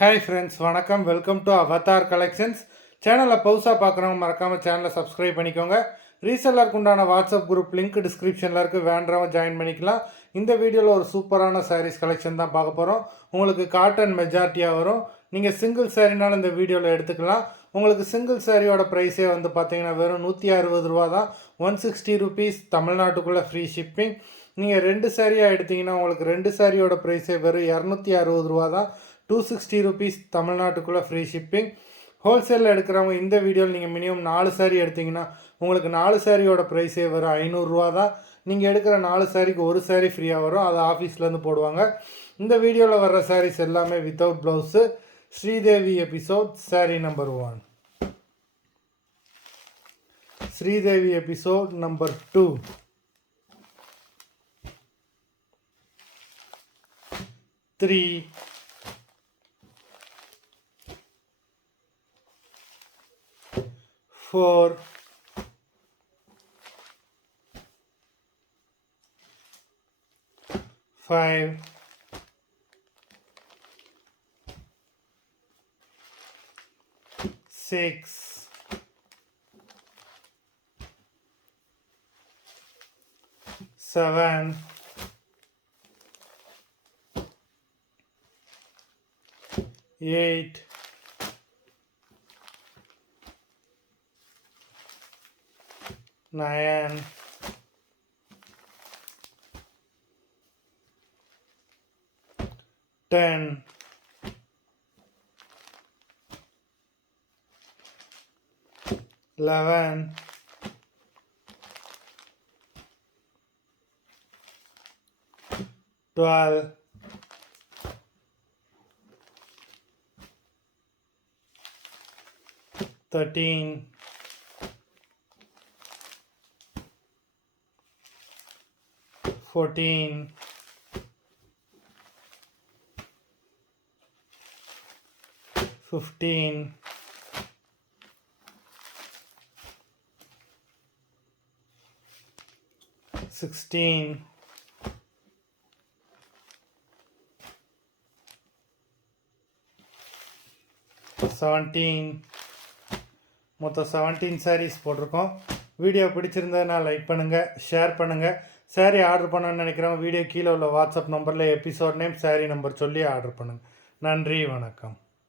Hi friends, வணக்கம். Welcome to Avatar collections. சேனலில் புதுசாக பார்க்குறவங்க மறக்காமல் சேனலை சப்ஸ்கிரைப் பண்ணிக்கோங்க. ரீசெல்லருக்கு உண்டான வாட்ஸ்அப் குரூப் லிங்க் டிஸ்கிரிப்ஷனில் இருக்குது, வேண்டவங்க ஜாயின் பண்ணிக்கலாம். இந்த வீடியோவில் ஒரு சூப்பரான சாரீஸ் கலெக்ஷன் தான் பார்க்க போகிறோம். உங்களுக்கு காட்டன் மெஜாரிட்டியாக வரும். நீங்கள் சிங்கிள் சாரீனாலும் இந்த வீடியோவில் எடுத்துக்கலாம். உங்களுக்கு சிங்கிள் சாரியோட ப்ரைஸே வந்து பார்த்தீங்கன்னா வெறும் 160 ரூபா தான். 160 ருபீஸ், தமிழ்நாட்டுக்குள்ளே ஃப்ரீ ஷிப்பிங். நீங்கள் 2 சாரியாக எடுத்திங்கன்னா உங்களுக்கு 2 சாரியோட ப்ரைஸே வெறும் 260 ரூபா தான். 260 ருபீஸ், தமிழ்நாட்டுக்குள்ளே ஃப்ரீ ஷிப்பிங். ஹோல்சேலில் எடுக்கிறவங்க இந்த வீடியோவில் நீங்கள் மினிமம் 4 சாரீ எடுத்திங்கன்னா உங்களுக்கு 4 சாரியோட ப்ரைஸே வரும் 500 தான். நீங்கள் எடுக்கிற 4 சாரிக்கு ஒரு சாரீ ஃப்ரீயாக வரும். அது ஆஃபீஸ்லேருந்து போடுவாங்க. இந்த வீடியோவில் வர்ற சாரீஸ் எல்லாமே வித்தவுட் ப்ளவுஸு. ஸ்ரீதேவி எபிசோட் சாரீ நம்பர் 1. Sridevi episode number 2. 3, 4, 5, 6, 7, 8, 9, 10, 11, 12, 13, 14, 15, 16, 17. மொத்தம் 17 சாரீஸ் போட்டிருக்கோம். வீடியோ பிடிச்சிருந்ததுன்னா லைக் பண்ணுங்கள், ஷேர் பண்ணுங்கள். சாரீ ஆர்டர் பண்ணணும்னு நினைக்கிறவங்க வீடியோ கீழே உள்ள வாட்ஸ்அப் நம்பரில் எபிசோட் நேம், சாரீ நம்பர் சொல்லி ஆர்டர் பண்ணுங்கள். நன்றி, வணக்கம்.